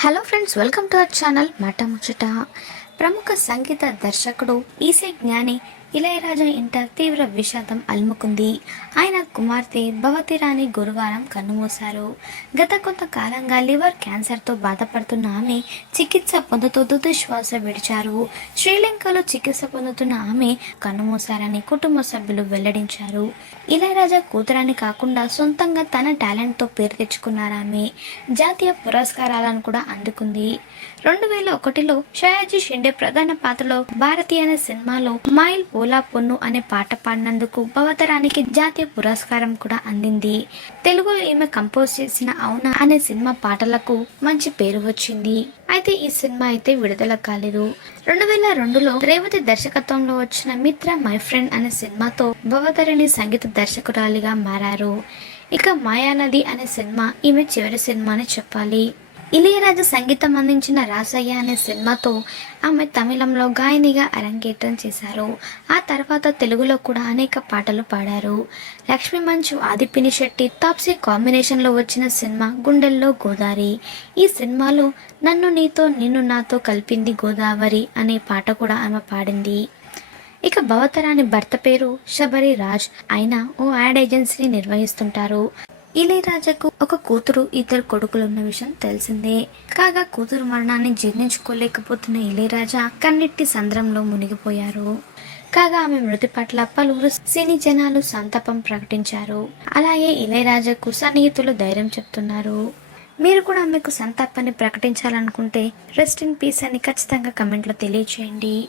Hello friends welcome to our channel మాట ముచ్చట ప్రముఖ సంగీత దర్శకుడు ఈసే జ్ఞాని ఇళయరాజా ఇంట తీవ్ర విషాదం అల్ముకుంది. ఆయన కుమార్తె భవతి రాణి గురువారం కన్నుమూశారు. గత కొంతకాలంగా లివర్ క్యాన్సర్తో బాధపడుతున్న ఆమె చికిత్స పొందుతూ దుదుశ్వాస విడిచారు. శ్రీలంకలో చికిత్స పొందుతున్న ఆమె కన్నుమూశారని కుటుంబ సభ్యులు వెల్లడించారు. ఇళయరాజా కూతురాని కాకుండా సొంతంగా తన టాలెంట్తో పేరు తెచ్చుకున్నారు ఆమె. జాతీయ పురస్కారాలను కూడా అందుకుంది. రెండు వేల ఒకటిలో షయాజీ షిండే ప్రధాన పాత్రలో భారతీయ సినిమాలో మైల్ పోలా పొన్ను అనే పాట పాడినందుకు భవతరానికి జాతీయ పురస్కారం కూడా అందింది. తెలుగులో ఈమె కంపోజ్ చేసిన అవునా అనే సినిమా పాటలకు మంచి పేరు వచ్చింది. అయితే ఈ సినిమా అయితే విడుదల కాలేదు. రెండు వేల రెండులో రేవతి దర్శకత్వంలో వచ్చిన మిత్ర మై ఫ్రెండ్ అనే సినిమాతో భవతరణి సంగీత దర్శకురాలిగా మారారు. ఇక మాయానది అనే సినిమా ఈమె చివరి సినిమా అని చెప్పాలి. ఇళయరాజా సంగీతం అందించిన రాసయ్య అనే సినిమాతో ఆమె తమిళంలో గాయనిగా అరంగేట్రం చేశారు. ఆ తర్వాత తెలుగులో కూడా అనేక పాటలు పాడారు. లక్ష్మీ మంచు ఆదిపిని శెట్టి తాప్సీ కాంబినేషన్లో వచ్చిన సినిమా గుండెల్లో గోదావరి. ఈ సినిమాలో నన్ను నీతో నిన్ను నాతో కలిపింది గోదావరి అనే పాట కూడా ఆమె పాడింది. ఇక భవతరాని భర్త పేరు శబరి రాజ్ ఆయన ఓ యాడ్ ఏజెన్సీని నిర్వహిస్తుంటారు. ఇళయరాజాకు ఒక కూతురు ఇద్దరు కొడుకులు ఉన్న విషయం తెలిసిందే. కాగా కూతురు మరణాన్ని జీర్ణించుకోలేకపోతున్న ఇళయరాజా కన్నిట్టి సంద్రంలో మునిగిపోయారు. కాగా ఆమె మృతి పట్ల పలువురు సినీ జనాలు సంతాపం ప్రకటించారు. అలాగే ఇళయరాజాకు సన్నిహితులు ధైర్యం చెప్తున్నారు. మీరు కూడా ఆమెకు సంతాపాన్ని ప్రకటించాలనుకుంటే రెస్ట్ ఇన్ పీస్ అని ఖచ్చితంగా కమెంట్లో తెలియచేయండి.